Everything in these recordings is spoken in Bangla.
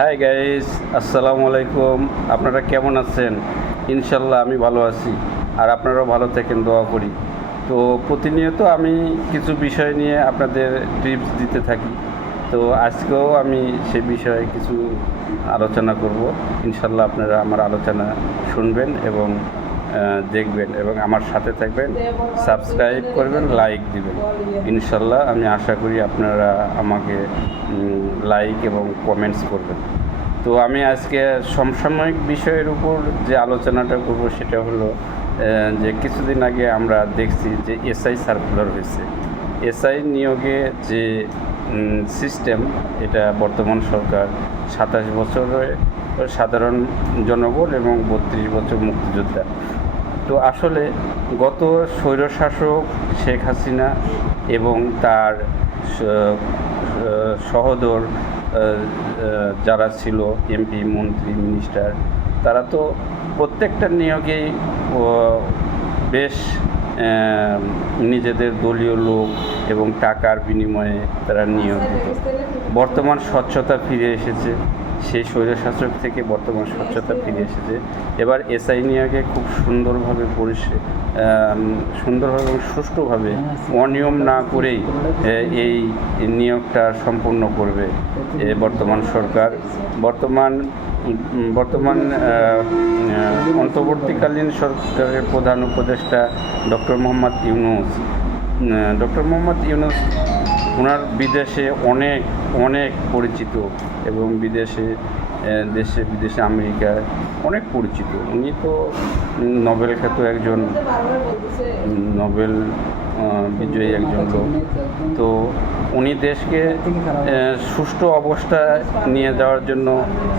হাই গাইস, আসসালামু আলাইকুম। আপনারা কেমন আছেন? ইনশাল্লাহ আমি ভালো আছি, আর আপনারাও ভালো থাকেন দোয়া করি। তো প্রতিনিয়ত আমি কিছু বিষয় নিয়ে আপনাদের টিপস দিতে থাকি। তো আজকেও আমি সে বিষয়ে কিছু আলোচনা করব। ইনশাল্লাহ আপনারা আমার আলোচনা শুনবেন এবং দেখবেন এবং আমার সাথে থাকবেন, সাবস্ক্রাইব করবেন, লাইক দিবেন। ইনশাল্লাহ আমি আশা করি আপনারা আমাকে লাইক এবং কমেন্টস করবেন। তো আমি আজকে সমসাময়িক বিষয়ের উপর যে আলোচনাটা করব সেটা হলো যে কিছুদিন আগে আমরা দেখছি যে এসআই সার্কুলার হয়েছে। এসআই নিয়োগে যে সিস্টেম, এটা বর্তমান সরকার 27 বছরে সাধারণ জনগণ এবং 32 বছর মুক্তিযোদ্ধা। তো আসলে গত স্বৈরশাসক শেখ হাসিনা এবং তার সহোদর যারা ছিল এমপি, মন্ত্রী, মিনিস্টার, তারা তো প্রত্যেকটা নিয়োগেই বেশ নিজেদের দলীয় লোক এবং টাকার বিনিময়ে তারা নিয়োগ দিত। বর্তমান স্বচ্ছতা ফিরে এসেছে, সেই স্বৈরশাসক থেকে বর্তমান স্বচ্ছতা ফিরে এসেছে। এবার এসআই নিয়োগে খুব সুন্দরভাবে এবং সুষ্ঠুভাবে অনিয়ম না করেই এই নিয়োগটা সম্পূর্ণ করবে বর্তমান সরকার। বর্তমান অন্তর্বর্তীকালীন সরকারের প্রধান উপদেষ্টা ডক্টর মোহাম্মদ ইউনূস ওনার বিদেশে অনেক পরিচিত এবং দেশে বিদেশে আমেরিকায় অনেক পরিচিত। উনি তো নোবেল খ্যাত একজন, নোবেল বিজয়ী একজন লোক। তো উনি দেশকে সুষ্ঠু অবস্থায় নিয়ে যাওয়ার জন্য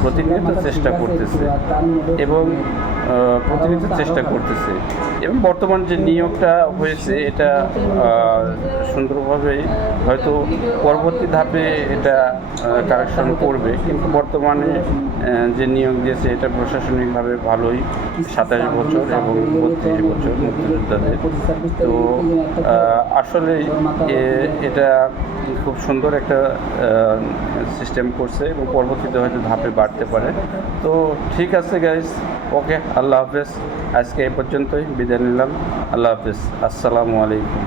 প্রতিনিয়ত চেষ্টা করতেছে এবং বর্তমান যে নিয়োগটা হয়েছে এটা সুন্দরভাবেই হয়তো পরবর্তী ধাপে এটা কারেকশন করবে, কিন্তু বর্তমানে যে নিয়োগ দিয়েছে এটা প্রশাসনিকভাবে ভালোই। 27 বছর এবং 32 বছর মুক্তিযোদ্ধাদের। তো আসলে এটা খুব সুন্দর একটা সিস্টেম করছে এবং পরবর্তীতে হয়তো ধাপে বাড়তে পারে। তো ঠিক আছে গাইস, ওকে, আল্লাহ হাফেজ। আজকে এই পর্যন্তই বিদায় নিলাম। আল্লাহ হাফেজ, আসসালামু আলাইকুম।